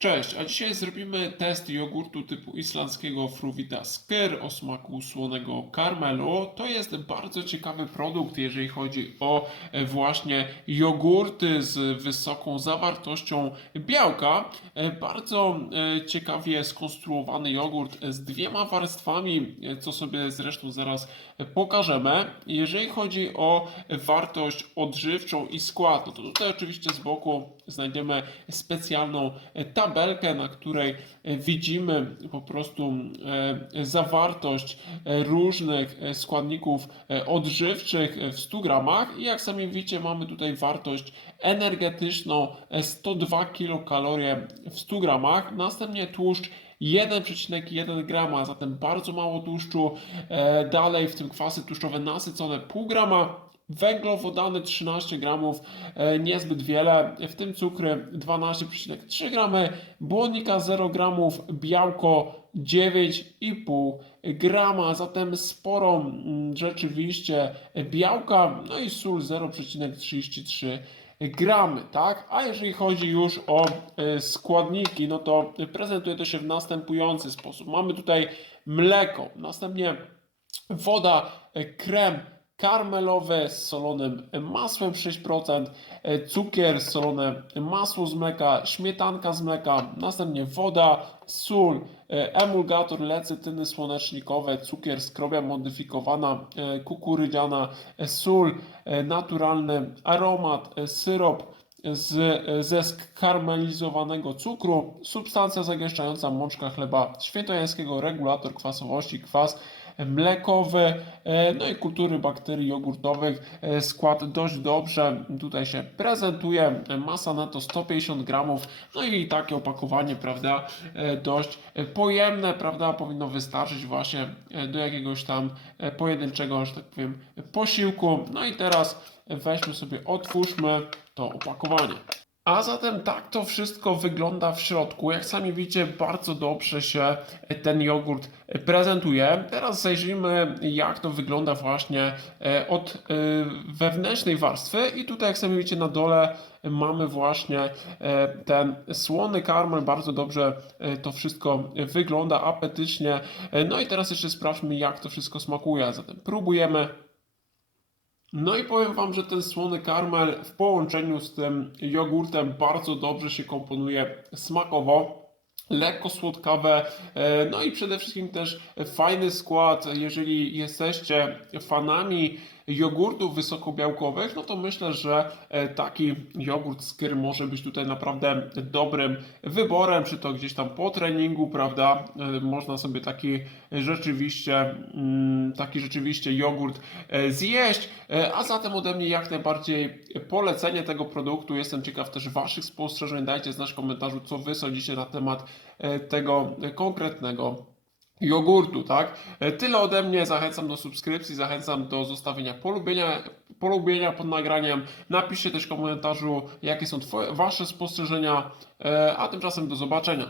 Cześć, a dzisiaj zrobimy test jogurtu typu islandzkiego Fruvita Skyr o smaku słonego karmelu. To jest bardzo ciekawy produkt, jeżeli chodzi o e, właśnie jogurty z wysoką zawartością białka. E, Bardzo e, ciekawie skonstruowany jogurt z dwiema warstwami, co sobie zresztą zaraz pokażemy. Jeżeli chodzi o wartość odżywczą i skład, no to tutaj oczywiście z boku znajdziemy specjalną e, tabelkę, na której e, widzimy po prostu e, zawartość e, różnych składników odżywczych w 100 gramach i jak sami widzicie mamy tutaj wartość energetyczną e, 102 kilokalorie w 100 gramach, następnie tłuszcz 1,1 grama, zatem bardzo mało tłuszczu. Dalej w tym kwasy tłuszczowe nasycone pół grama. Węglowodany 13 gramów, e, niezbyt wiele, w tym cukry 12,3 gramy, błonnika 0 gramów, białko 9,5 grama, zatem sporo mm, rzeczywiście białka, no i sól 0,33 gramy, tak? A jeżeli chodzi już o e, składniki, no to prezentuje to się w następujący sposób. Mamy tutaj mleko, następnie woda, e, krem karmelowy z solonym masłem 6%, e, cukier, solone masło z mleka, śmietanka z mleka, następnie woda, sól, e, emulgator lecytyny słonecznikowe, cukier, skrobia modyfikowana, e, kukurydziana, sól, naturalny aromat, syrop, z, ze skarmelizowanego cukru, substancja zagęszczająca mączka chleba świętojańskiego, regulator kwasowości, kwas mlekowy, e, no i kultury bakterii jogurtowych. E, Skład dość dobrze tutaj się prezentuje. Masa netto 150 gramów, no i takie opakowanie, prawda, e, dość pojemne, prawda, powinno wystarczyć właśnie e, do jakiegoś tam e, pojedynczego, że tak powiem, posiłku. No i teraz weźmy sobie, otwórzmy to opakowanie. A zatem tak to wszystko wygląda w środku. Jak sami widzicie, bardzo dobrze się ten jogurt prezentuje. Teraz zajrzyjmy, jak to wygląda właśnie e, od e, wewnętrznej warstwy. I tutaj, jak sami widzicie, na dole mamy właśnie e, ten słony karmel. Bardzo dobrze to wszystko wygląda apetycznie. No i teraz jeszcze sprawdźmy, jak to wszystko smakuje. Zatem próbujemy. No i powiem Wam, że ten słony karmel w połączeniu z tym jogurtem bardzo dobrze się komponuje smakowo. Lekko słodkawe, e, no i przede wszystkim też fajny skład. Jeżeli jesteście fanami jogurtów wysokobiałkowych, no to myślę, że e, taki jogurt skyr może być tutaj naprawdę dobrym wyborem, czy to gdzieś tam po treningu, prawda? E, Można sobie taki rzeczywiście, mm, taki rzeczywiście jogurt e, zjeść, a zatem ode mnie jak najbardziej polecenie tego produktu. Jestem ciekaw też Waszych spostrzeżeń. Dajcie znać w komentarzu, co Wy sądzicie na temat tego konkretnego jogurtu, tak? E, Tyle ode mnie. Zachęcam do subskrypcji, zachęcam do zostawienia polubienia, polubienia pod nagraniem. Napiszcie też w komentarzu, jakie są twoje, Wasze spostrzeżenia, E, a tymczasem do zobaczenia.